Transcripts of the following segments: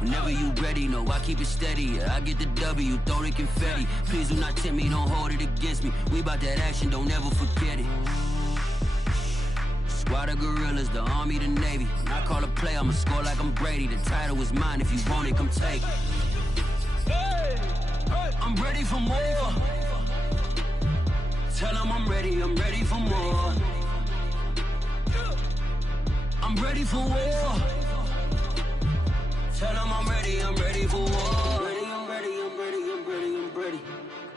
Whenever you ready, no, I keep it steady. Yeah, I get the W, throw the confetti. Please do not tempt me, don't hold it against me. We bout that action, don't ever forget it. Squad of gorillas, the army, the navy. When I call a play, I'ma score like I'm Brady. The title is mine, if you want it, come take it. I'm ready for more. Tell them I'm ready for more. I'm ready for war. Tell them I'm ready for war.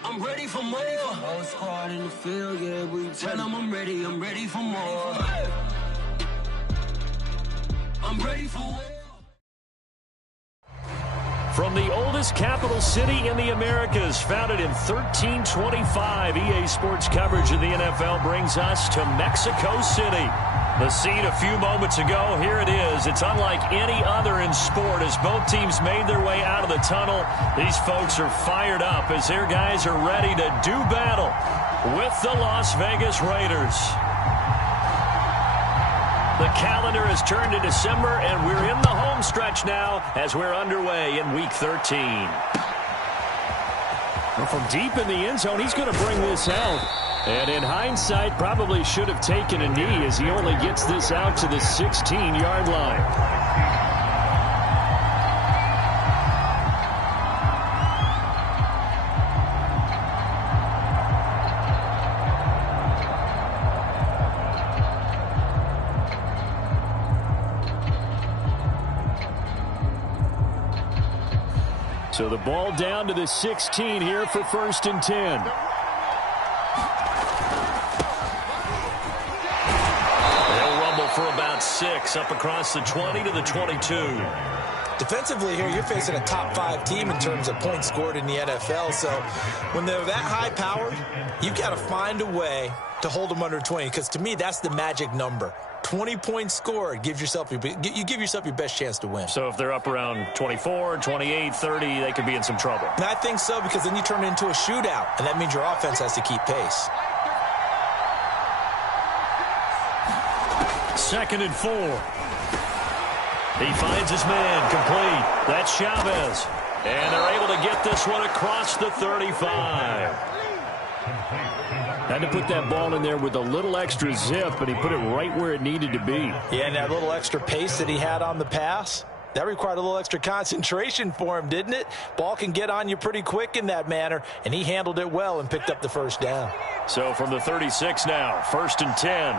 I'm ready for more. Whole squad in the field, yeah, we tell them I'm ready for more. I'm ready for war. From the oldest capital city in the Americas, founded in 1325, EA Sports coverage of the NFL brings us to Mexico City. The scene a few moments ago, here it is. It's unlike any other in sport as both teams made their way out of the tunnel. These folks are fired up as their guys are ready to do battle with the Las Vegas Raiders. The calendar has turned to December, and we're in the home stretch now as we're underway in Week 13. Well, from deep in the end zone, he's going to bring this out. And in hindsight, probably should have taken a knee as he only gets this out to the 16-yard line. So the ball down to the 16 here for 1st and 10. They'll rumble for about 6 up across the 20 to the 22. Defensively here, you're facing a top 5 team in terms of points scored in the NFL. So when they're that high powered, you've got to find a way to hold them under 20. Because to me, that's the magic number. 20 points scored, you give yourself your best chance to win. So if they're up around 24, 28, 30, they could be in some trouble. And I think so, because then you turn it into a shootout, and that means your offense has to keep pace. 2nd and 4. He finds his man, complete. That's Chavez. And they're able to get this one across the 35. Had to put that ball in there with a little extra zip, but he put it right where it needed to be. Yeah, and that little extra pace that he had on the pass, that required a little extra concentration for him, didn't it? Ball can get on you pretty quick in that manner, and he handled it well and picked up the 1st down. So from the 36 now, 1st and 10.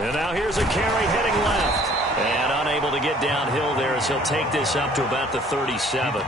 And now here's a carry heading left. And unable to get downhill there as he'll take this up to about the 37.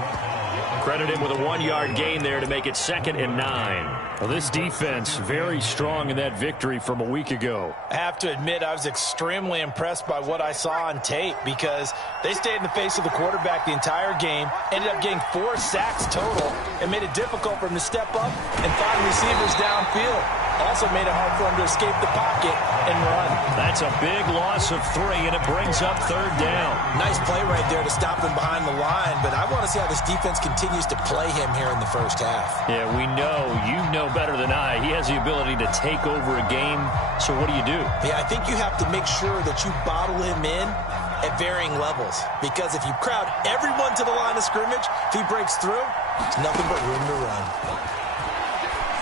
Credit him with a 1-yard gain there to make it 2nd and 9. Well, this defense very strong in that victory from a week ago. I have to admit, I was extremely impressed by what I saw on tape because they stayed in the face of the quarterback the entire game, ended up getting 4 sacks total, and made it difficult for him to step up and find receivers downfield. Also made it hard for him to escape the pocket and run. That's a big loss of 3, and it brings up 3rd down. Nice play right there to stop him behind the line, but I want to see how this defense continues to play him here in the 1st half. Yeah, we know. You know better than I. He has the ability to take over a game, so what do you do? Yeah, I think you have to make sure that you bottle him in at varying levels, because if you crowd everyone to the line of scrimmage, if he breaks through, it's nothing but room to run.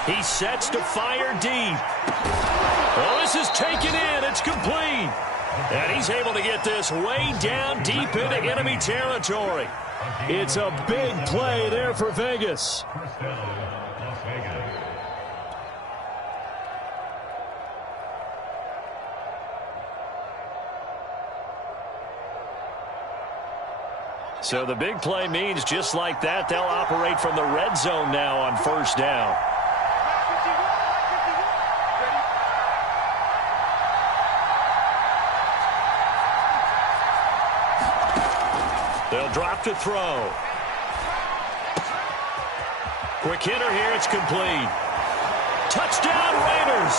He sets to fire deep. Well, this is taken in. It's complete. And he's able to get this way down deep into enemy territory. It's a big play there for Vegas. So the big play means just like that, they'll operate from the red zone now on 1st down. They'll drop to throw. Quick hitter here. It's complete. Touchdown, Raiders.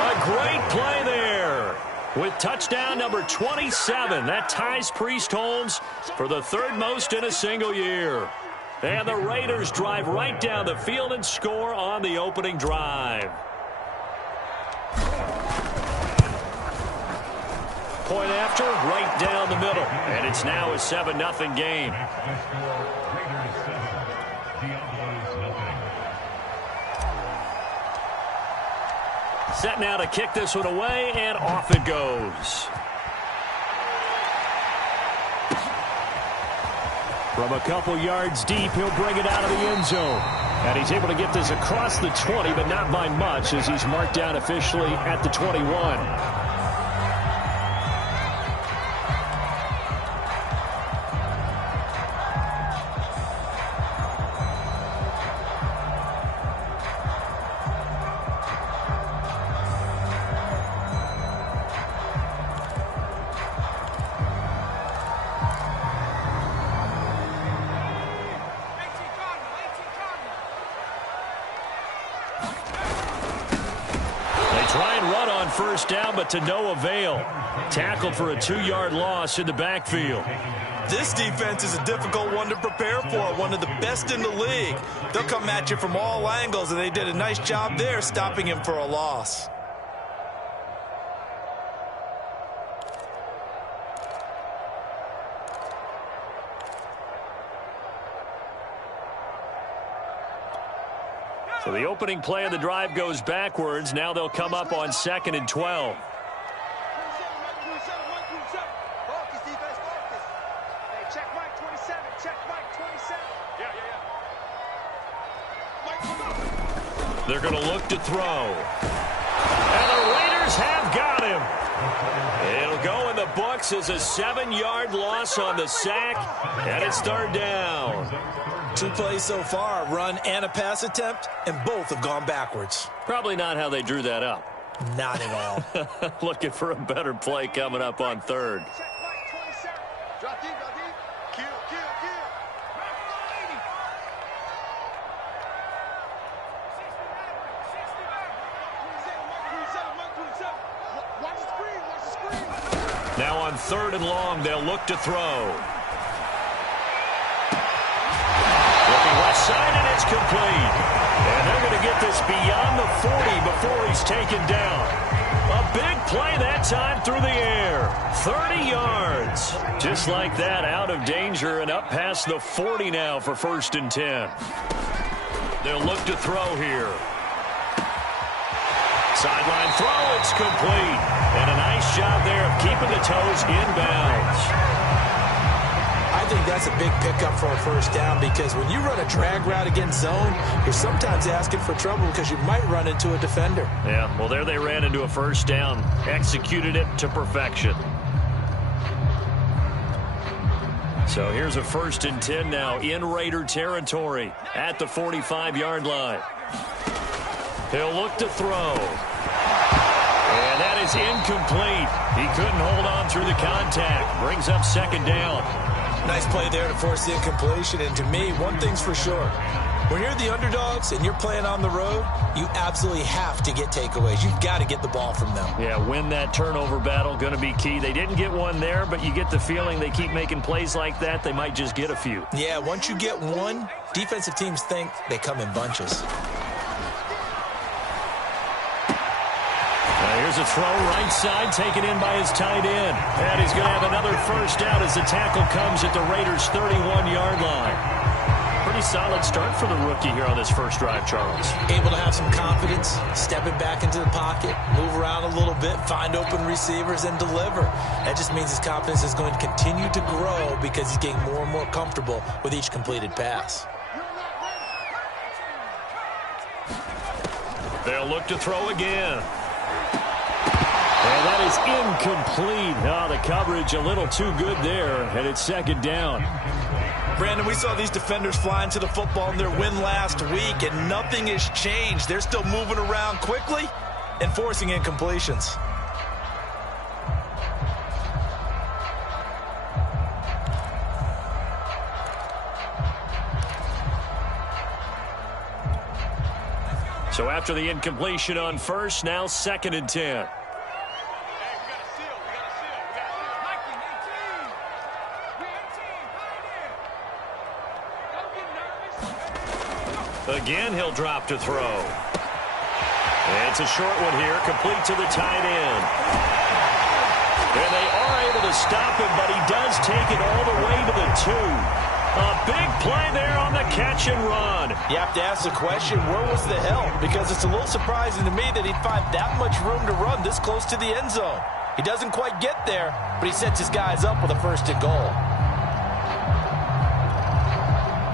A great play there. With touchdown number 27. That ties Priest Holmes for the 3rd most in a single year. And the Raiders drive right down the field and score on the opening drive. Point after, right down the middle. And it's now a 7-0 game. Set now to kick this one away, and off it goes. From a couple yards deep, he'll bring it out of the end zone. And he's able to get this across the 20, but not by much, as he's marked down officially at the 21. First down, but to no avail. Tackled for a 2-yard loss in the backfield. This defense is a difficult one to prepare for, one of the best in the league. They'll come at you from all angles, and they did a nice job there stopping him for a loss. So the opening play of the drive goes backwards. Now they'll come up on 2nd and 12. They're going to look to throw. And the Raiders have got him. It'll go in the books as a 7-yard loss on the sack. And it's 3rd down. 2 plays so far, run and a pass attempt, and both have gone backwards. Probably not how they drew that up. Not at all. Looking for a better play coming up on 3rd. Now on 3rd and long, they'll look to throw. Left side, and it's complete. And they're going to get this beyond the 40 before he's taken down. A big play that time through the air. 30 yards. Just like that, out of danger and up past the 40 now for 1st and 10. They'll look to throw here. Sideline throw, it's complete. And a nice job there of keeping the toes inbounds. I think that's a big pickup for a 1st down, because when you run a drag route against zone, you're sometimes asking for trouble because you might run into a defender. Yeah, well, there they ran into a 1st down, executed it to perfection. So here's a 1st and 10 now in Raider territory at the 45-yard line. He'll look to throw. And that is incomplete. He couldn't hold on through the contact. Brings up 2nd down. Nice play there to force the incompletion. And to me, one thing's for sure. When you're the underdogs and you're playing on the road, you absolutely have to get takeaways. You've got to get the ball from them. Yeah, win that turnover battle, going to be key. They didn't get one there, but you get the feeling they keep making plays like that, they might just get a few. Yeah, once you get one, defensive teams think they come in bunches. Here's a throw right side taken in by his tight end. And he's going to have another 1st down as the tackle comes at the Raiders' 31-yard line. Pretty solid start for the rookie here on this first drive, Charles. Able to have some confidence, stepping back into the pocket, move around a little bit, find open receivers, and deliver. That just means his confidence is going to continue to grow because he's getting more and more comfortable with each completed pass. They'll look to throw again. And that is incomplete. Oh, the coverage a little too good there, and it's 2nd down. Brandon, we saw these defenders flying to the football in their win last week, and nothing has changed. They're still moving around quickly and forcing incompletions. So after the incompletion on 1st, now 2nd and 10. Again, he'll drop to throw. It's a short one here, complete to the tight end. And they are able to stop him, but he does take it all the way to the 2. A big play there on the catch and run. You have to ask the question, where was the help? Because it's a little surprising to me that he'd find that much room to run this close to the end zone. He doesn't quite get there, but he sets his guys up with a 1st and goal.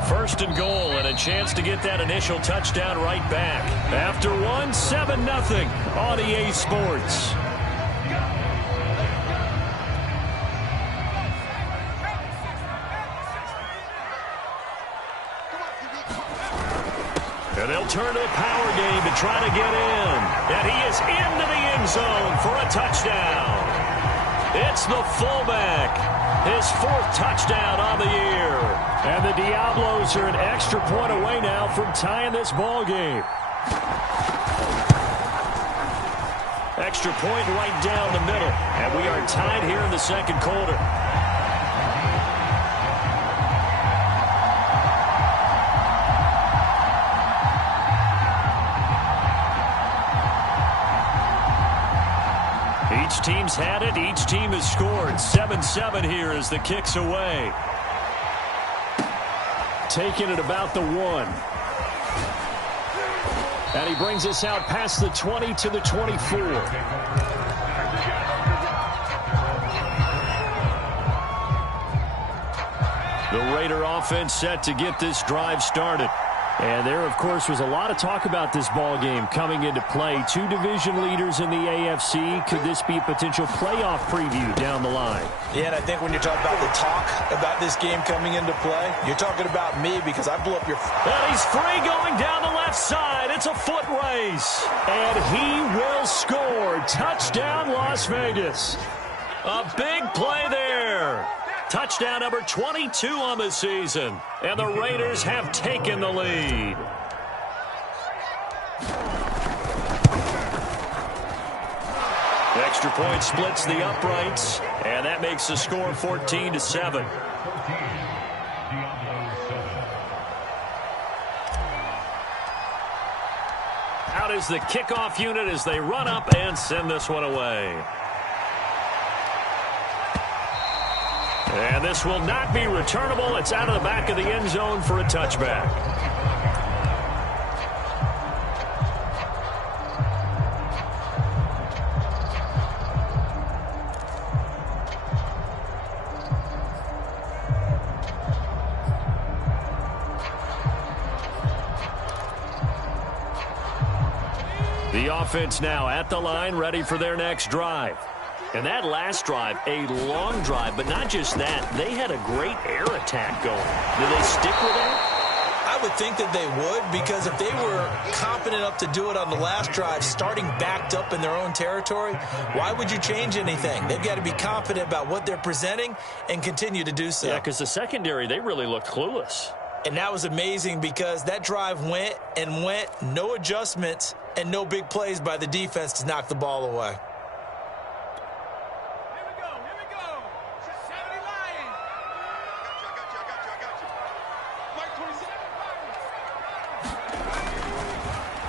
1st and goal and a chance to get that initial touchdown right back. After 1, 7-0 on EA Sports. And they'll turn to the power game to try to get in. And he is into the end zone for a touchdown. It's the fullback. His 4th touchdown on the year. And the Diablos are an extra point away now from tying this ball game. Extra point right down the middle. And we are tied here in the 2nd quarter. Each team's had it. Each team has scored. 7-7 here as the kick's away. Taking it about the 1. And he brings us out past the 20 to the 24. The Raider offense set to get this drive started. And there, of course, was a lot of talk about this ball game coming into play. 2 division leaders in the AFC. Could this be a potential playoff preview down the line? Yeah, and I think when you're talking about the talk about this game coming into play, you're talking about me because I blew up your... And he's free going down the left side. It's a foot race. And he will score. Touchdown, Las Vegas. A big play there. Touchdown number 22 on the season. And the Raiders have taken the lead. Extra point splits the uprights. And that makes the score 14-7. Out is the kickoff unit as they run up and send this one away. And this will not be returnable. It's out of the back of the end zone for a touchback. The offense now at the line, ready for their next drive. And that last drive, a long drive, but not just that. They had a great air attack going. Do they stick with that? I would think that they would, because if they were confident enough to do it on the last drive, starting backed up in their own territory, why would you change anything? They've got to be confident about what they're presenting and continue to do so. Yeah, because the secondary, they really looked clueless. And that was amazing because that drive went and went, no adjustments and no big plays by the defense to knock the ball away.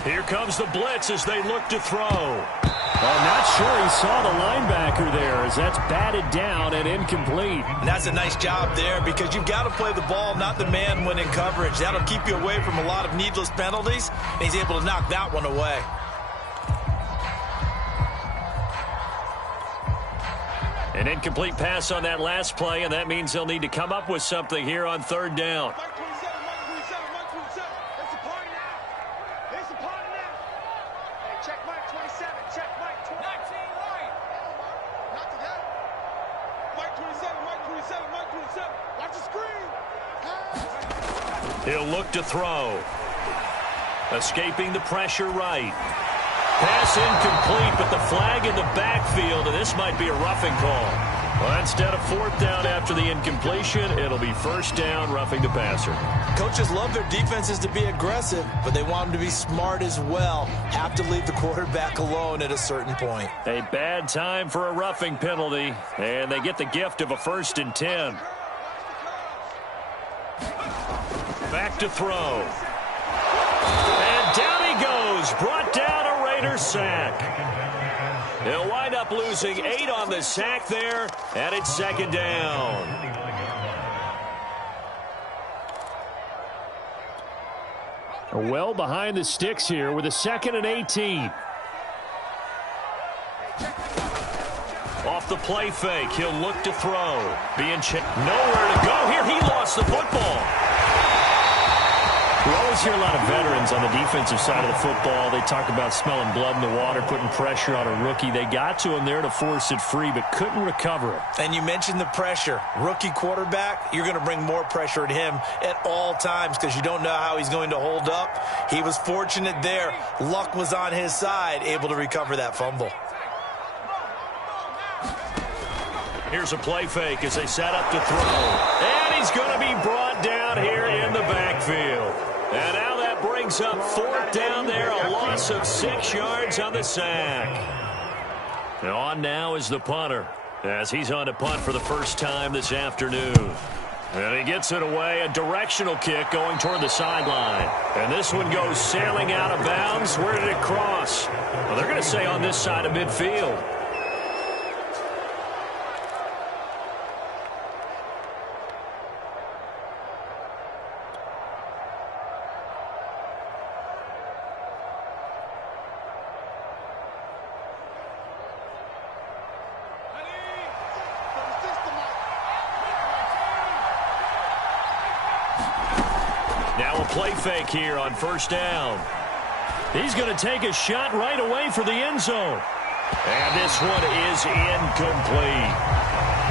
Here comes the blitz as they look to throw. I'm not sure he saw the linebacker there as that's batted down and incomplete. And that's a nice job there because you've got to play the ball, not the man when in coverage. That'll keep you away from a lot of needless penalties, and he's able to knock that one away. An incomplete pass on that last play, and that means they'll need to come up with something here on 3rd down. He'll look to throw. Escaping the pressure right. Pass incomplete, but the flag in the backfield, and this might be a roughing call. Well, instead of 4th down after the incompletion, it'll be 1st down, roughing the passer. Coaches love their defenses to be aggressive, but they want them to be smart as well. Have to leave the quarterback alone at a certain point. A bad time for a roughing penalty, and they get the gift of a 1st and 10. Back to throw. And down he goes. Brought down a Raider sack. They'll wind up losing 8 on the sack there, and it's second down. Well behind the sticks here with a 2nd and 18. Off the play fake, he'll look to throw. Being checked, nowhere to go here. He lost the football. We always hear a lot of veterans on the defensive side of the football. They talk about smelling blood in the water, putting pressure on a rookie. They got to him there to force it free, but couldn't recover it. And you mentioned the pressure. Rookie quarterback, you're going to bring more pressure at him at all times because you don't know how he's going to hold up. He was fortunate there. Luck was on his side, able to recover that fumble. Here's a play fake as they set up to throw. And he's going to be brought down here in the backfield. And now that brings up 4th down there, a loss of 6 yards on the sack. And on now is the punter as he's on to punt for the first time this afternoon. And he gets it away, a directional kick going toward the sideline. And this one goes sailing out of bounds. Where did it cross? Well, they're going to say on this side of midfield. Now a play fake here on 1st down. He's going to take a shot right away for the end zone. And this one is incomplete.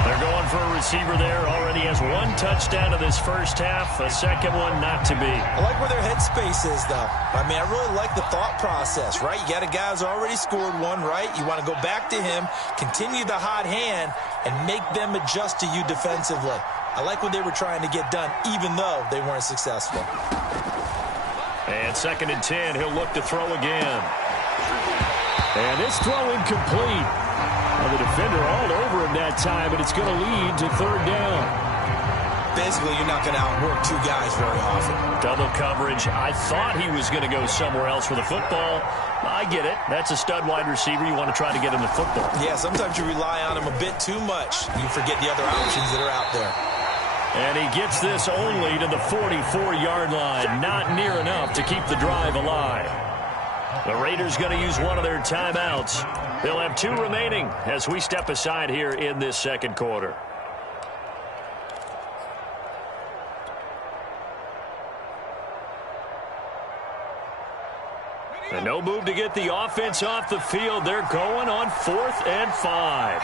They're going for a receiver there. Already has 1 touchdown in this first half. A second one not to be. I like where their headspace is, though. I mean, I really like the thought process, right? You got a guy who's already scored one, right? You want to go back to him, continue the hot hand, and make them adjust to you defensively. I like what they were trying to get done, even though they weren't successful. And 2nd and 10, he'll look to throw again. And this throw incomplete. Well, the defender all over him that time, but it's going to lead to 3rd down. Basically, you're not going to outwork 2 guys very often. Double coverage. I thought he was going to go somewhere else for the football. I get it. That's a stud wide receiver. You want to try to get him the football. Yeah, sometimes you rely on him a bit too much. You forget the other options that are out there. And he gets this only to the 44-yard line. Not near enough to keep the drive alive. The Raiders going to use one of their timeouts. They'll have 2 remaining as we step aside here in this second quarter. And no move to get the offense off the field. They're going on 4th and 5.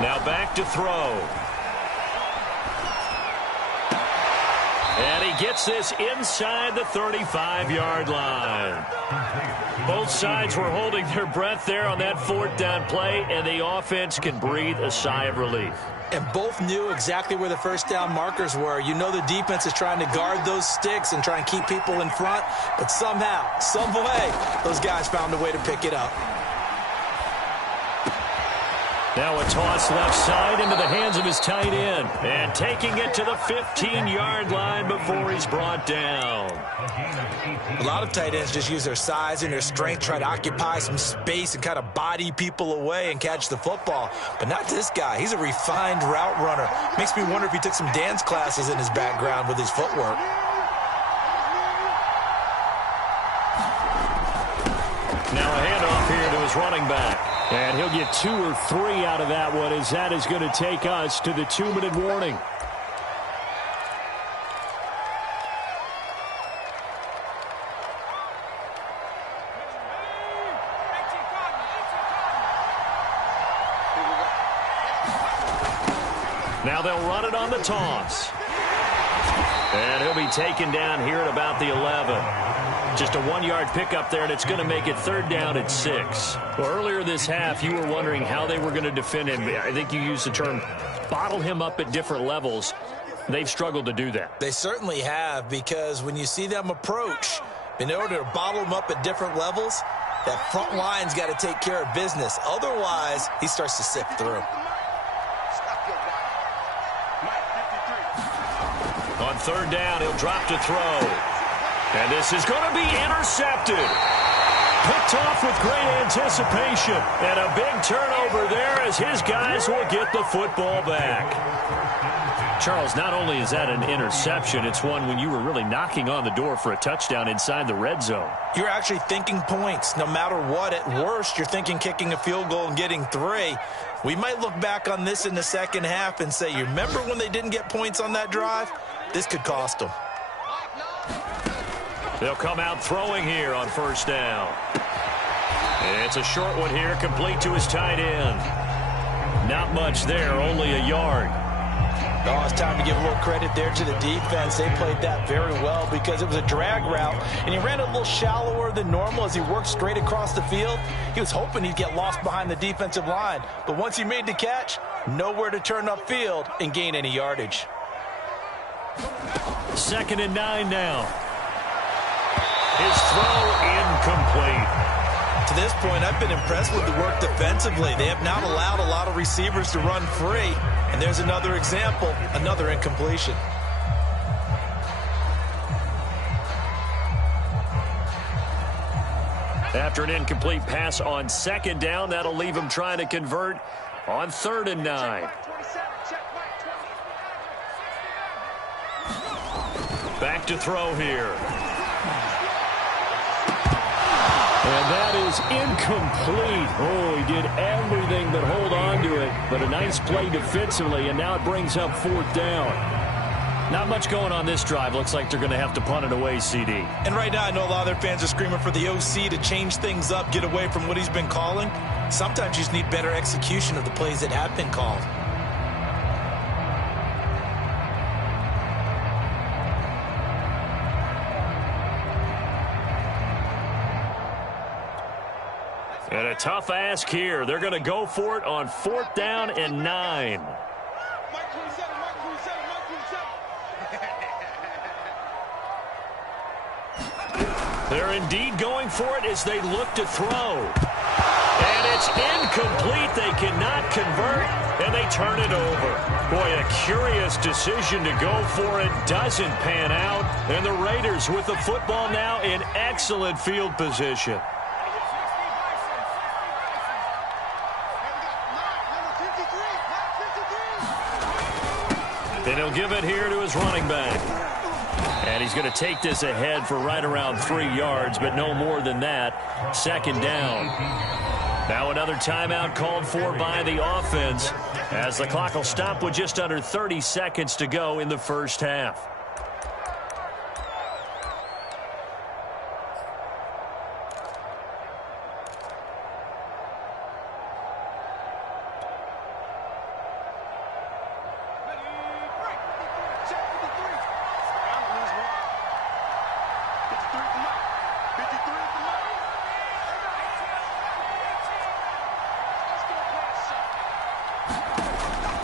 Now back to throw. And he gets this inside the 35-yard line. Both sides were holding their breath there on that 4th down play, and the offense can breathe a sigh of relief. And both knew exactly where the 1st down markers were. You know the defense is trying to guard those sticks and try and keep people in front, but somehow, some way, those guys found a way to pick it up. Now a toss left side into the hands of his tight end. And taking it to the 15-yard line before he's brought down. A lot of tight ends just use their size and their strength, try to occupy some space and kind of body people away and catch the football. But not this guy. He's a refined route runner. Makes me wonder if he took some dance classes in his background with his footwork. Now a handoff here to his running back. And he'll get 2 or 3 out of that one, as that is going to take us to the 2-minute warning. Now they'll run it on the toss. And he'll be taken down here at about the 11. Just a 1-yard pickup there, and it's going to make it 3rd down at 6. Well, earlier this half, you were wondering how they were going to defend him. I think you used the term bottle him up at different levels. They've struggled to do that. They certainly have, because when you see them approach, in order to bottle him up at different levels, that front line's got to take care of business. Otherwise, he starts to sift through. On 3rd down, he'll drop to throw. And this is going to be intercepted. Picked off with great anticipation. And a big turnover there as his guys will get the football back. Charles, not only is that an interception, it's one when you were really knocking on the door for a touchdown inside the red zone. You're actually thinking points. No matter what, at worst, you're thinking kicking a field goal and getting 3. We might look back on this in the second half and say, you remember when they didn't get points on that drive? This could cost them. They'll come out throwing here on first down. It's a short one here, complete to his tight end. Not much there, only a yard. Oh, it's time to give a little credit there to the defense. They played that very well because it was a drag route, and he ran a little shallower than normal as he worked straight across the field. He was hoping he'd get lost behind the defensive line, but once he made the catch, nowhere to turn upfield and gain any yardage. 2nd and 9 now. His throw incomplete. To this point, I've been impressed with the work defensively. They have not allowed a lot of receivers to run free. And there's another example, another incompletion. After an incomplete pass on 2nd down, that'll leave him trying to convert on 3rd and 9. Back to throw here. And that is incomplete. Oh, he did everything but hold on to it. But a nice play defensively, and now it brings up 4th down. Not much going on this drive. Looks like they're going to have to punt it away, CD. And right now, I know a lot of their fans are screaming for the OC to change things up, get away from what he's been calling. Sometimes you just need better execution of the plays that have been called. And a tough ask here. They're going to go for it on 4th down and 9. They're indeed going for it as they look to throw. And it's incomplete. They cannot convert, and they turn it over. Boy, a curious decision to go for it. Doesn't pan out. And the Raiders with the football now in excellent field position. And he'll give it here to his running back. And he's going to take this ahead for right around 3 yards, but no more than that. 2nd down. Now another timeout called for by the offense as the clock will stop with just under 30 seconds to go in the first half.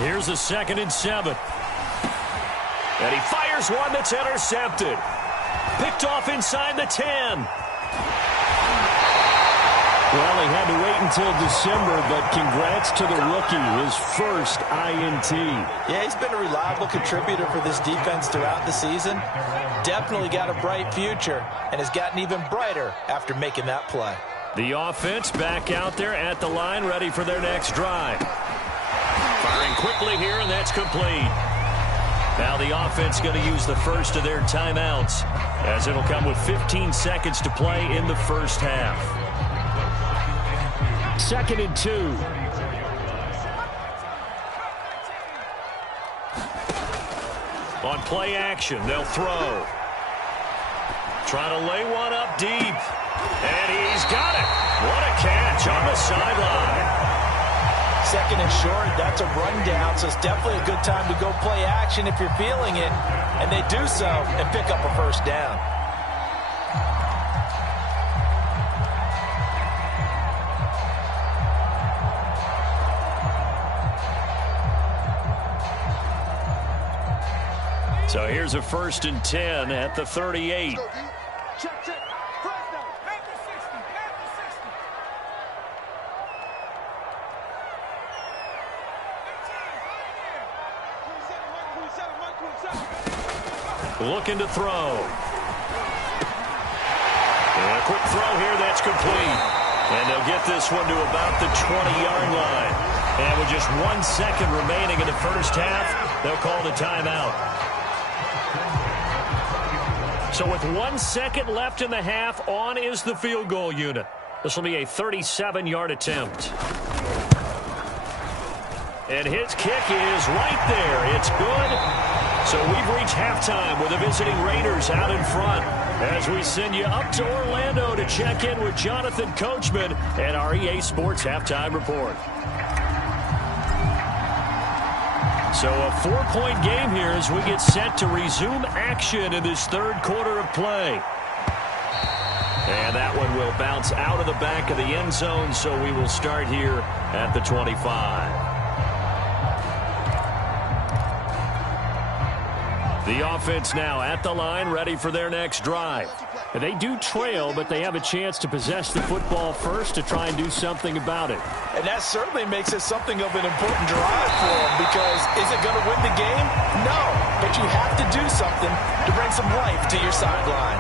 Here's a 2nd and 7. And he fires one that's intercepted. Picked off inside the 10. Well, he had to wait until December, but congrats to the rookie, his first INT. Yeah, he's been a reliable contributor for this defense throughout the season. Definitely got a bright future and has gotten even brighter after making that play. The offense back out there at the line, ready for their next drive. Firing quickly here, and that's complete. Now the offense going to use the first of their timeouts, as it'll come with 15 seconds to play in the first half. 2nd and 2. On play action, they'll throw. Trying to lay one up deep. And he's got it. What a catch on the sideline. 2nd and short, that's a rundown, so it's definitely a good time to go play action if you're feeling it. And they do so and pick up a first down. So here's a 1st and 10 at the 38. Looking to throw. And a quick throw here, that's complete. And they'll get this one to about the 20-yard line. And with just 1 second remaining in the first half, they'll call the timeout. So with 1 second left in the half, on is the field goal unit. This will be a 37-yard attempt. And his kick is right there. It's good. So we've reached halftime with the visiting Raiders out in front as we send you up to Orlando to check in with Jonathan Coachman and our EA Sports Halftime Report. So a 4-point game here as we get set to resume action in this third quarter of play. And that one will bounce out of the back of the end zone, so we will start here at the 25. The offense now at the line, ready for their next drive. They do trail, but they have a chance to possess the football first to try and do something about it. And that certainly makes it something of an important drive for them, because is it going to win the game? No, but you have to do something to bring some life to your sideline.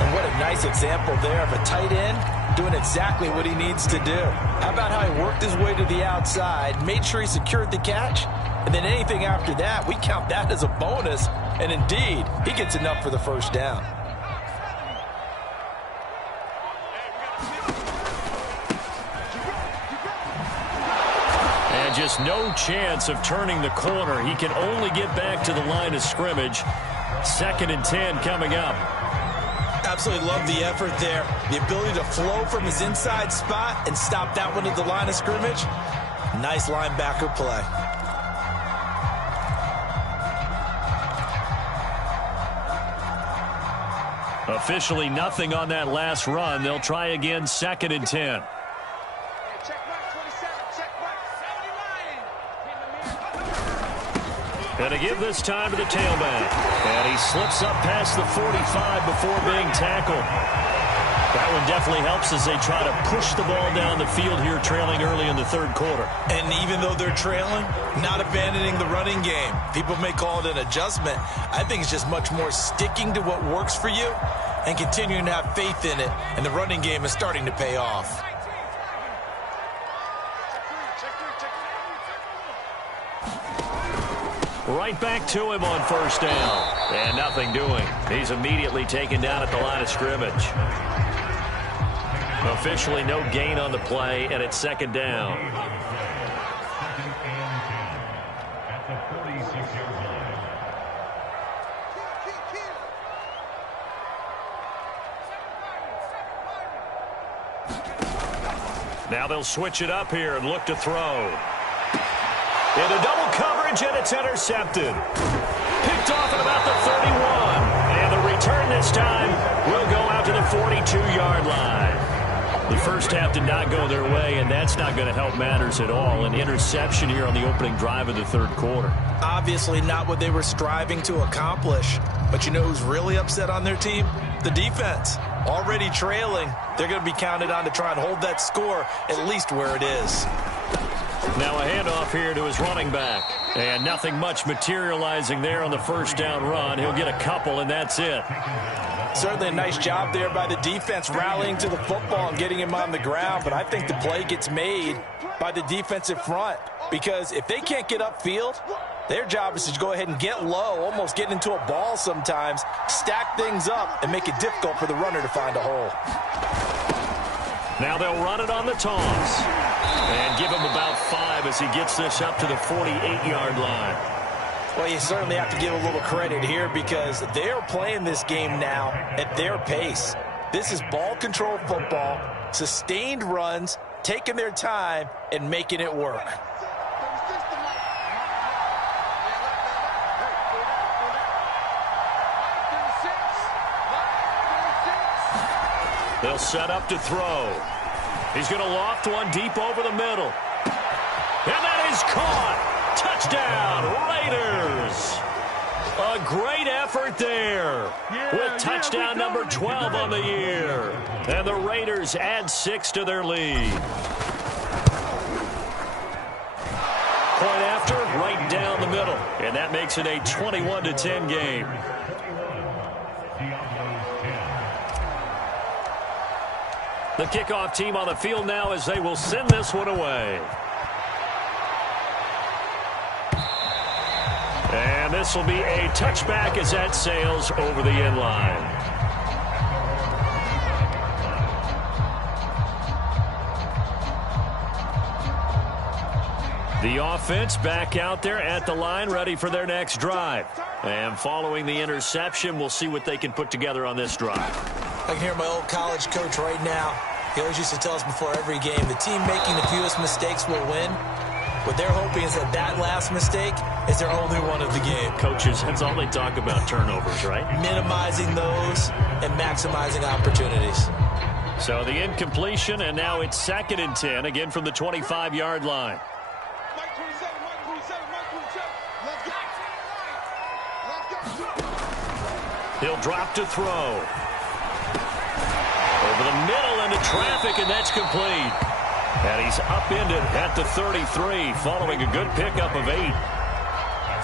And what a nice example there of a tight end doing exactly what he needs to do. How about how he worked his way to the outside, made sure he secured the catch, and then anything after that, we count that as a bonus. And indeed, he gets enough for the first down. And just no chance of turning the corner. He can only get back to the line of scrimmage. 2nd and 10 coming up. Absolutely love the effort there. The ability to flow from his inside spot and stop that one at the line of scrimmage. Nice linebacker play. Officially nothing on that last run. They'll try again, 2nd and 10. And to give this time to the tailback. And he slips up past the 45 before being tackled. That one definitely helps as they try to push the ball down the field here, trailing early in the third quarter. And even though they're trailing, not abandoning the running game. People may call it an adjustment. I think it's just much more sticking to what works for you and continuing to have faith in it. And the running game is starting to pay off. Right back to him on first down. And nothing doing. He's immediately taken down at the line of scrimmage. Officially no gain on the play, and it's 2nd down. Now they'll switch it up here and look to throw. Into double coverage, and it's intercepted. Picked off at about the 31. And the return this time will go out to the 42-yard line. The first half did not go their way, and that's not going to help matters at all. An interception here on the opening drive of the third quarter. Obviously not what they were striving to accomplish. But you know who's really upset on their team? The defense. Already trailing, they're going to be counted on to try and hold that score at least where it is. Now a handoff here to his running back. And nothing much materializing there on the first down run. He'll get a couple, and that's it. Certainly a nice job there by the defense rallying to the football and getting him on the ground. But I think the play gets made by the defensive front. Because if they can't get upfield, their job is to go ahead and get low, almost get into a ball sometimes, stack things up, and make it difficult for the runner to find a hole. Now they'll run it on the toss. And give him about 5 as he gets this up to the 48-yard line. Well, you certainly have to give a little credit here because they're playing this game now at their pace. This is ball control football, sustained runs, taking their time, and making it work. They'll set up to throw. He's going to loft one deep over the middle. And that is caught. Touchdown, Raiders. A great effort there with touchdown number 12 on the year. And the Raiders add 6 to their lead. Point after, right down the middle. And that makes it a 21-10 game. The kickoff team on the field now as they will send this one away. And this will be a touchback as that sails over the end line. The offense back out there at the line, ready for their next drive. And following the interception, we'll see what they can put together on this drive. I can hear my old college coach right now. He always used to tell us before every game, the team making the fewest mistakes will win. What they're hoping is that last mistake is their only one of the game. Coaches, that's all they talk about, turnovers, right? Minimizing those and maximizing opportunities. So the incompletion, and now it's 2nd and 10, again from the 25-yard line. He'll drop to throw. Over the middle into traffic, and that's complete. And he's upended at the 33, following a good pickup of 8.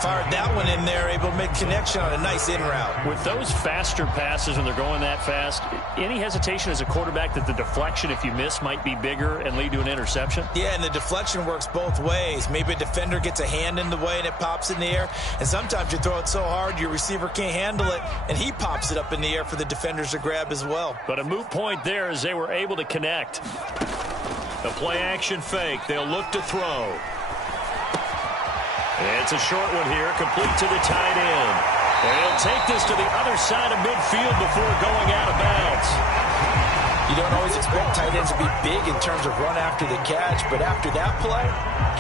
Fired that one in there, able to make connection on a nice in route. With those faster passes, and they're going that fast, any hesitation as a quarterback that the deflection, if you miss, might be bigger and lead to an interception? Yeah, and the deflection works both ways. Maybe a defender gets a hand in the way and it pops in the air. And sometimes you throw it so hard your receiver can't handle it, and he pops it up in the air for the defenders to grab as well. But a moot point there as they were able to connect. The play-action fake. They'll look to throw. It's a short one here, complete to the tight end. And he'll take this to the other side of midfield before going out of bounds. You don't always expect tight ends to be big in terms of run after the catch, but after that play,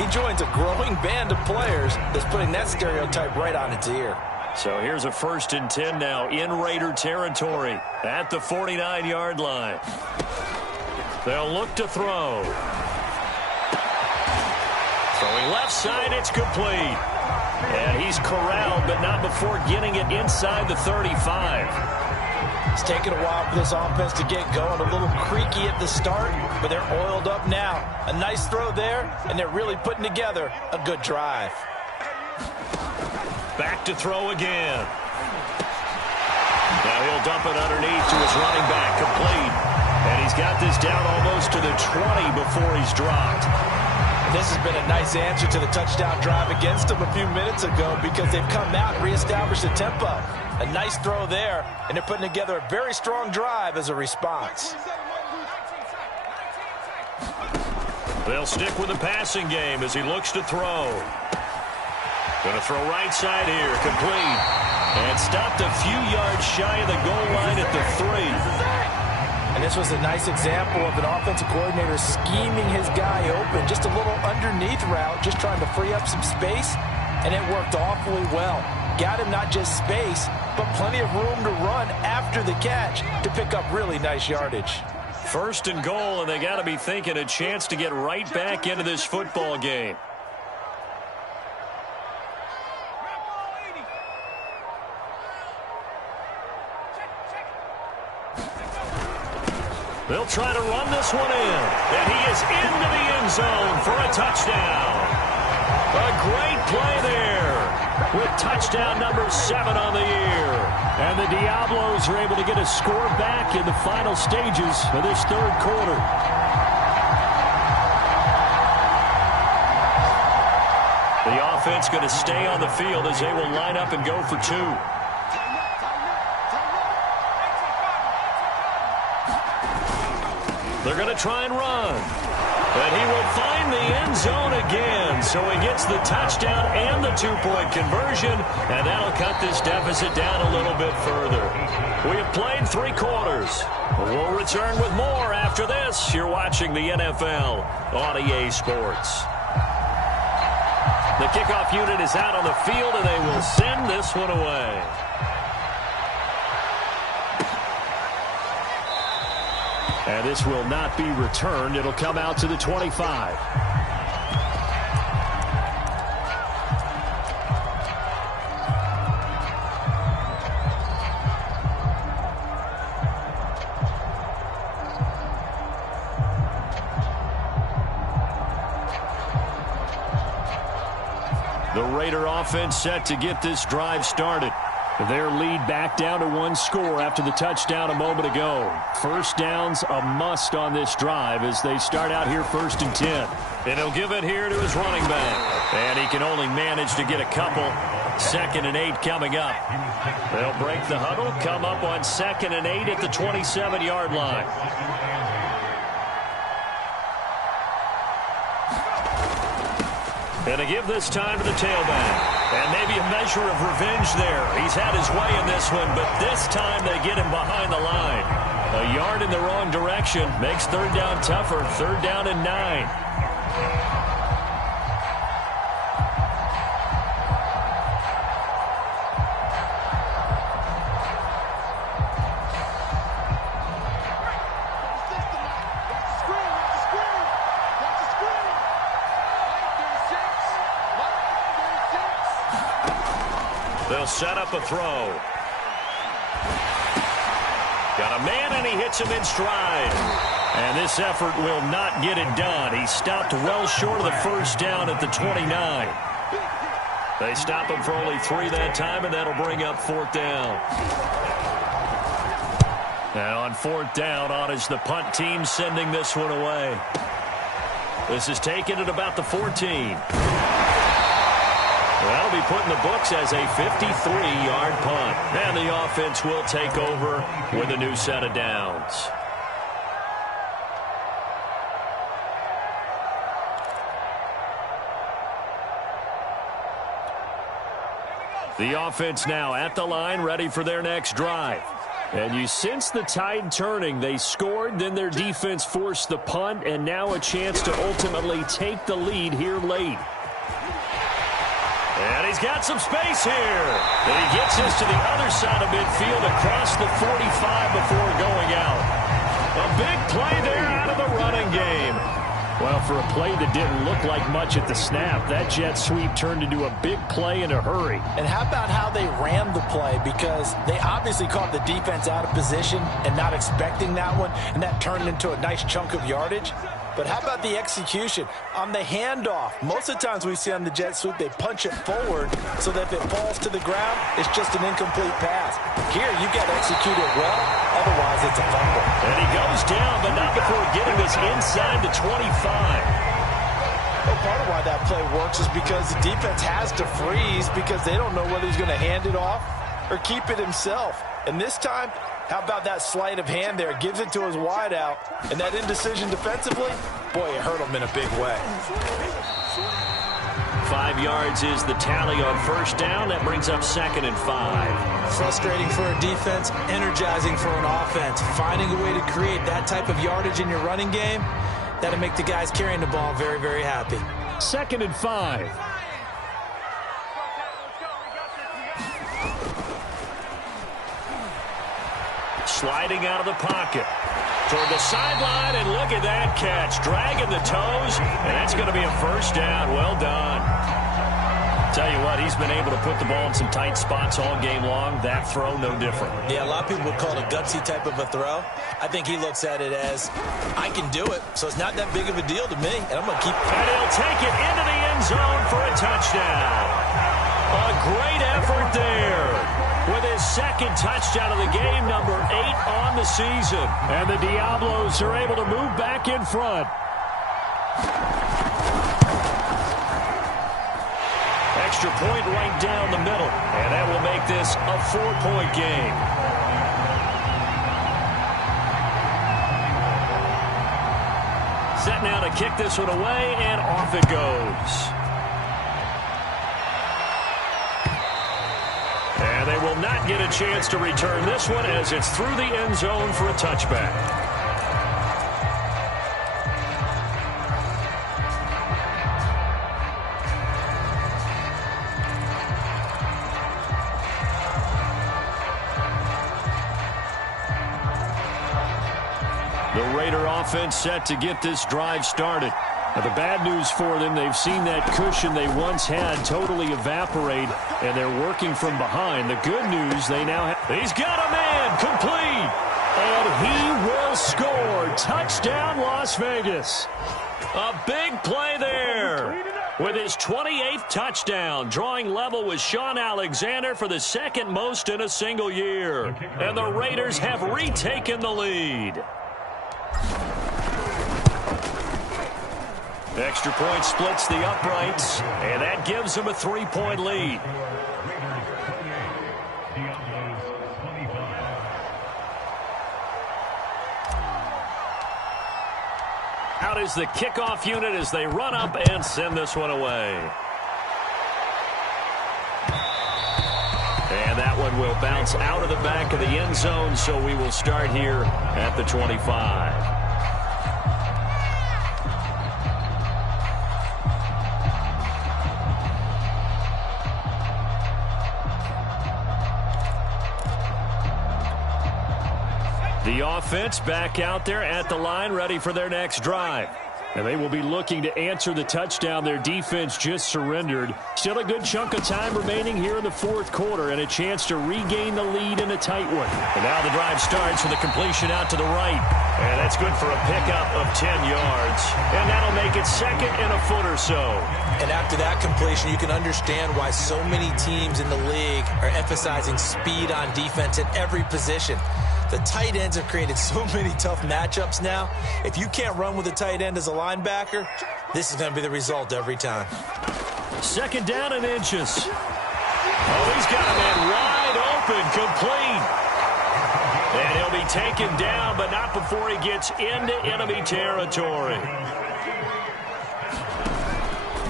he joins a growing band of players that's putting that stereotype right on its ear. So here's a 1st and 10 now in Raider territory at the 49-yard line. They'll look to throw. Throwing left side, it's complete. And he's corralled, but not before getting it inside the 35. It's taken a while for this offense to get going. A little creaky at the start, but they're oiled up now. A nice throw there, and they're really putting together a good drive. Back to throw again. Now he'll dump it underneath to his running back, complete. And he's got this down almost to the 20 before he's dropped. This has been a nice answer to the touchdown drive against them a few minutes ago because they've come out and reestablished the tempo. A nice throw there, and they're putting together a very strong drive as a response. They'll stick with the passing game as he looks to throw. Going to throw right side here, complete. And stopped a few yards shy of the goal line at the 3. And this was a nice example of an offensive coordinator scheming his guy open. Just a little underneath route, just trying to free up some space, and it worked awfully well. Got him not just space, but plenty of room to run after the catch to pick up really nice yardage. 1st and goal, and they got to be thinking a chance to get right back into this football game. They'll try to run this one in, and he is into the end zone for a touchdown. A great play there with touchdown number 7 on the year. And the Diablos are able to get a score back in the final stages of this 3rd quarter. The offense going to stay on the field as they will line up and go for 2. They're going to try and run. But he will find the end zone again. So he gets the touchdown and the 2-point conversion. And that'll cut this deficit down a little bit further. We have played 3 quarters. We'll return with more after this. You're watching the NFL on EA Sports. The kickoff unit is out on the field, and they will send this one away. And this will not be returned. It'll come out to the 25. The Raider offense set to get this drive started. Their lead back down to one score after the touchdown a moment ago. First down's a must on this drive as they start out here 1st and 10. And he'll give it here to his running back. And he can only manage to get a couple. 2nd and 8 coming up. They'll break the huddle, come up on 2nd and 8 at the 27-yard line. And to give this time to the tailback. And maybe a measure of revenge there. He's had his way in this one, but this time they get him behind the line. A yard in the wrong direction makes 3rd down tougher. 3rd down and 9. They'll set up a throw. Got a man, and he hits him in stride. And this effort will not get it done. He stopped well short of the first down at the 29. They stop him for only 3 that time, and that'll bring up 4th down. And on 4th down, on is the punt team sending this one away. This is taken at about the 14. That'll be put in the books as a 53-yard punt. And the offense will take over with a new set of downs. The offense now at the line, ready for their next drive. And you sense the tide turning. They scored, then their defense forced the punt, and now a chance to ultimately take the lead here late. And he's got some space here. And he gets this to the other side of midfield across the 45 before going out. A big play there out of the running game. Well, for a play that didn't look like much at the snap, that jet sweep turned into a big play in a hurry. And how about how they ran the play? Because they obviously caught the defense out of position and not expecting that one, and that turned into a nice chunk of yardage. But how about the execution on the handoff? Most of the times we see on the jet sweep, they punch it forward so that if it falls to the ground, it's just an incomplete pass. Here, you got to execute it well. Otherwise, it's a fumble. And he goes down, but not before getting this inside the 25. Well, part of why that play works is because the defense has to freeze because they don't know whether he's going to hand it off or keep it himself. And this time, how about that sleight of hand there? Gives it to his wideout. And that indecision defensively, boy, it hurt him in a big way. 5 yards is the tally on 1st down. That brings up 2nd and 5. Frustrating for a defense, energizing for an offense. Finding a way to create that type of yardage in your running game, that'll make the guys carrying the ball very, very happy. 2nd and 5. Sliding out of the pocket toward the sideline, and look at that catch. Dragging the toes, and that's going to be a 1st down. Well done. Tell you what, he's been able to put the ball in some tight spots all game long. That throw, no different. Yeah, a lot of people would call it a gutsy type of a throw. I think he looks at it as, I can do it, so it's not that big of a deal to me, and I'm going to keep. And he'll take it into the end zone for a touchdown. A great effort there. With his 2nd touchdown of the game, number 8 on the season. And the Diablos are able to move back in front. Extra point right down the middle. And that will make this a 4-point game. Set now to kick this one away, and off it goes. And they will not get a chance to return this one as it's through the end zone for a touchback. The Raider offense set to get this drive started. Now, the bad news for them, they've seen that cushion they once had totally evaporate, and they're working from behind. The good news, they now have. He's got a man, complete, and he will score. Touchdown, Las Vegas. A big play there. with his 28th touchdown, drawing level with Sean Alexander for the second most in a single year. And the Raiders have retaken the lead. Extra point splits the uprights, and that gives them a 3-point lead. Out is the kickoff unit as they run up and send this one away. And that one will bounce out of the back of the end zone, so we will start here at the 25. The offense back out there at the line, ready for their next drive. And they will be looking to answer the touchdown their defense just surrendered. Still a good chunk of time remaining here in the fourth quarter and a chance to regain the lead in a tight one. And now the drive starts with a completion out to the right. And that's good for a pickup of 10 yards. And that'll make it second and a foot or so. And after that completion, you can understand why so many teams in the league are emphasizing speed on defense at every position. The tight ends have created so many tough matchups now. If you can't run with a tight end as a linebacker, this is going to be the result every time. Second down and inches. Oh, he's got a man wide open, complete. And he'll be taken down, but not before he gets into enemy territory.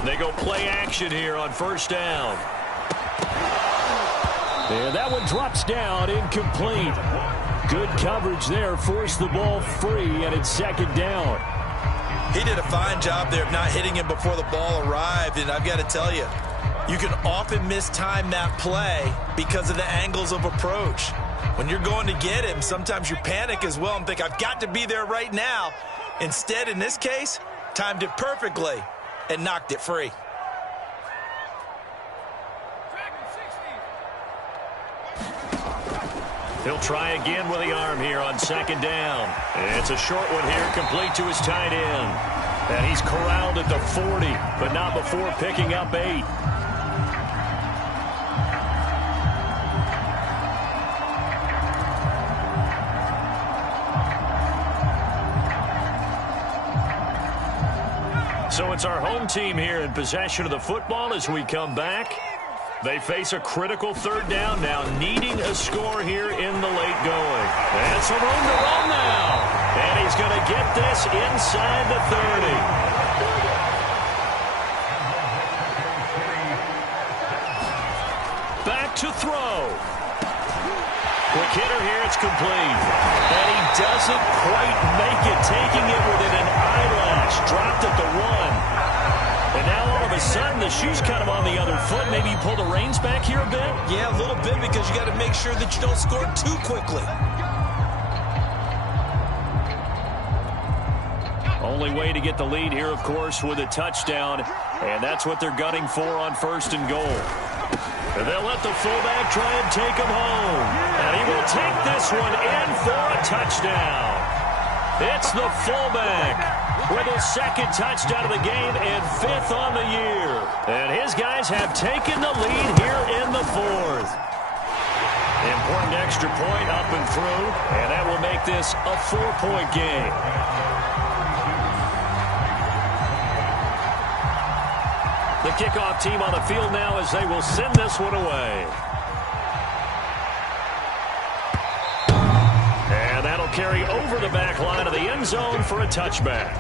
They go play action here on first down. And that one drops down, incomplete. Good coverage there, forced the ball free, and it's second down. He did a fine job there of not hitting him before the ball arrived, and I've got to tell you, you can often mistime that play because of the angles of approach. When you're going to get him, sometimes you panic as well and think, I've got to be there right now. Instead, in this case, timed it perfectly and knocked it free. He'll try again with the arm here on second down. It's a short one here, complete to his tight end. And he's corralled at the 40, but not before picking up 8. So it's our home team here in possession of the football as we come back. They face a critical third down now, needing a score here in the late going. And some room to run now. And he's going to get this inside the 30. Back to throw. Quick hitter here, it's complete. And he doesn't quite make it, taking it within an eyelash. Dropped at the 1. And now all of a sudden, the shoe's kind of on the other foot. Maybe you pull the reins back here a bit? Yeah, a little bit, because you got to make sure that you don't score too quickly. Only way to get the lead here, of course, with a touchdown. And that's what they're gunning for on first and goal. And they'll let the fullback try and take him home. And he will take this one in for a touchdown. It's the fullback with his second touchdown of the game and 5th on the year. And his guys have taken the lead here in the 4th. Important extra point up and through, and that will make this a 4-point game. The kickoff team on the field now as they will send this one away. And that'll carry over the back line of the end zone for a touchback.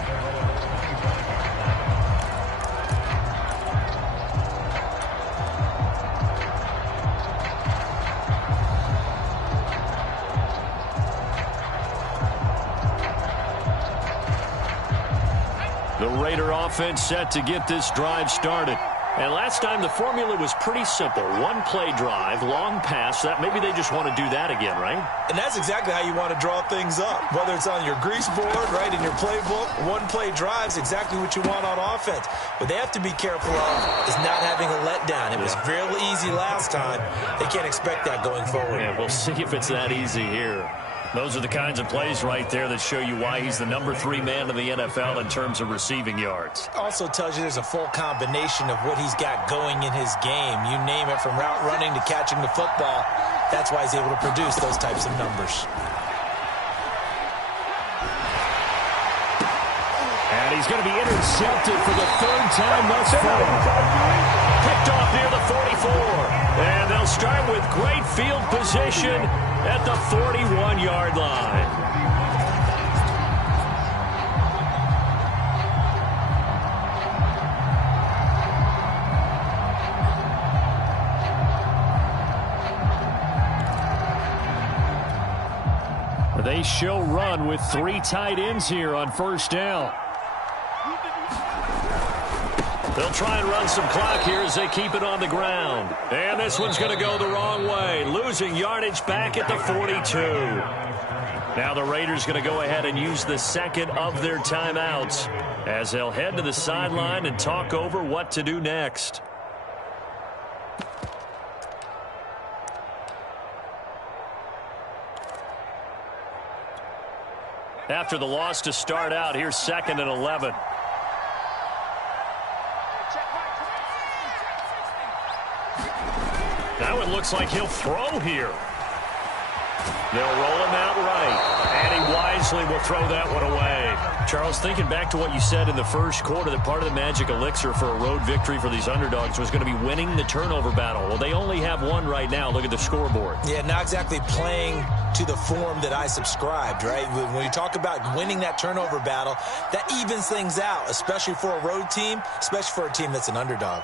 The Raider offense set to get this drive started. And last time the formula was pretty simple. One play drive, long pass. That maybe they just want to do that again, right? And that's exactly how you want to draw things up. Whether it's on your grease board, right, in your playbook, one play drive is exactly what you want on offense. What they have to be careful of is not having a letdown. It was real easy last time. They can't expect that going forward. Yeah, we'll see if it's that easy here. Those are the kinds of plays right there that show you why he's the #3 man in the NFL in terms of receiving yards. Also tells you there's a full combination of what he's got going in his game. You name it, from route running to catching the football. That's why he's able to produce those types of numbers. And he's going to be intercepted for the 3rd time thus far. Picked off near the 44. And they'll start with great field position at the 41-yard line. They show run with 3 tight ends here on 1st down. They'll try and run some clock here as they keep it on the ground. And this one's going to go the wrong way, losing yardage back at the 42. Now the Raiders going to go ahead and use the 2nd of their timeouts as they'll head to the sideline and talk over what to do next. After the loss to start out, here's 2nd and 11. Now it looks like he'll throw here. They'll roll him out right, and he wisely will throw that one away. Charles, thinking back to what you said in the 1st quarter, that part of the magic elixir for a road victory for these underdogs was going to be winning the turnover battle. Well, they only have one right now. Look at the scoreboard. Yeah, not exactly playing to the form that I subscribed, right? When you talk about winning that turnover battle, that evens things out, especially for a road team, especially for a team that's an underdog.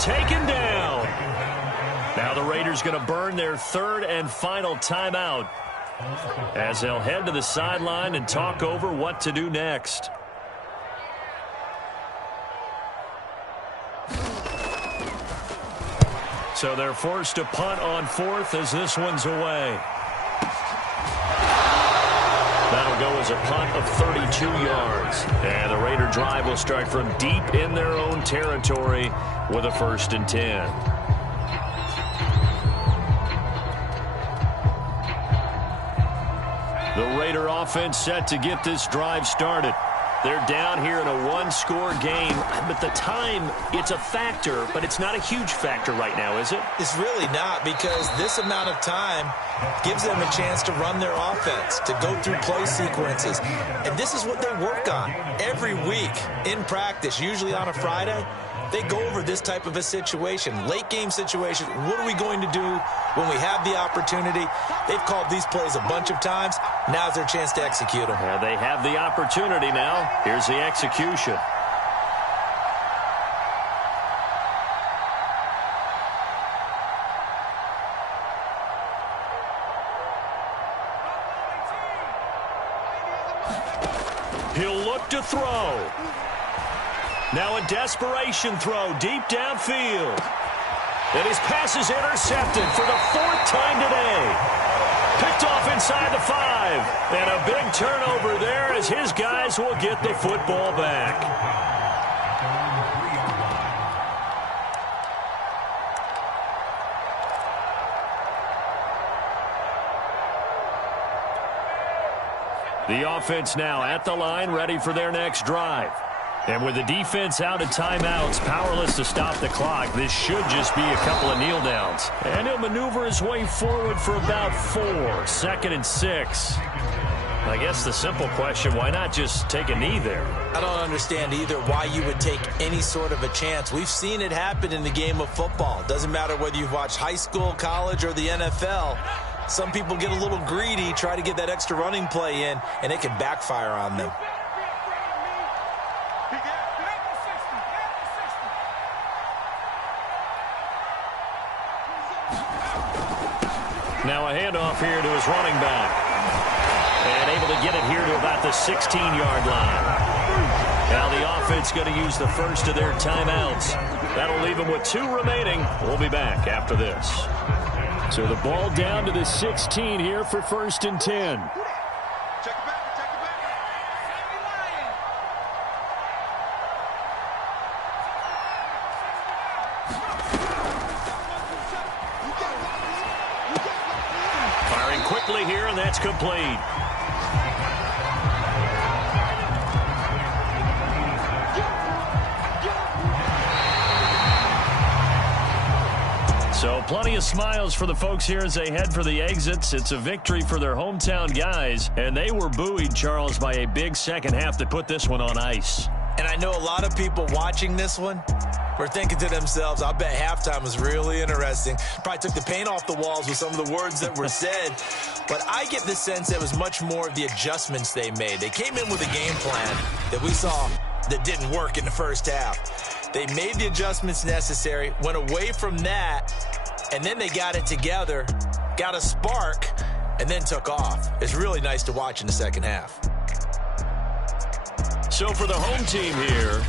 Taken down. Now the Raiders going to burn their 3rd and final timeout as they'll head to the sideline and talk over what to do next. So they're forced to punt on 4th as this one's away. That'll go as a punt of 32 yards. And the Raider drive will start from deep in their own territory with a 1st and 10. The Raider offense set to get this drive started. They're down here in a 1-score game, but the time, it's a factor, but it's not a huge factor right now, is it? It's really not, because this amount of time gives them a chance to run their offense, to go through play sequences. And this is what they work on every week in practice, usually on a Friday. They go over this type of a situation, late game situation. What are we going to do when we have the opportunity? They've called these plays a bunch of times. Now's their chance to execute them. Yeah, they have the opportunity now. Here's the execution. He'll look to throw. Now a desperation throw deep downfield. And his pass is intercepted for the 4th time today. Picked off inside the 5. And a big turnover there as his guys will get the football back. The offense now at the line, ready for their next drive. And with the defense out of timeouts, powerless to stop the clock, this should just be a couple of kneel downs. And he'll maneuver his way forward for about 4. 2nd and 6. I guess the simple question, why not just take a knee there? I don't understand either why you would take any sort of a chance. We've seen it happen in the game of football. Doesn't matter whether you've watched high school, college, or the NFL. Some people get a little greedy, try to get that extra running play in, and it can backfire on them. Now a handoff here to his running back. And able to get it here to about the 16-yard line. Now the offense going to use the 1st of their timeouts. That'll leave them with 2 remaining. We'll be back after this. So the ball down to the 16 here for 1st and 10. quickly here, and that's complete. So plenty of smiles for the folks here as they head for the exits. It's a victory for their hometown guys, and they were buoyed, Charles, by a big second half that put this one on ice. And I know a lot of people watching this one were thinking to themselves, I bet halftime was really interesting. Probably took the paint off the walls with some of the words that were said. But I get the sense it was much more of the adjustments they made. They came in with a game plan that we saw that didn't work in the first half. They made the adjustments necessary, went away from that, and then they got it together, got a spark, and then took off. It's really nice to watch in the second half. So for the home team here,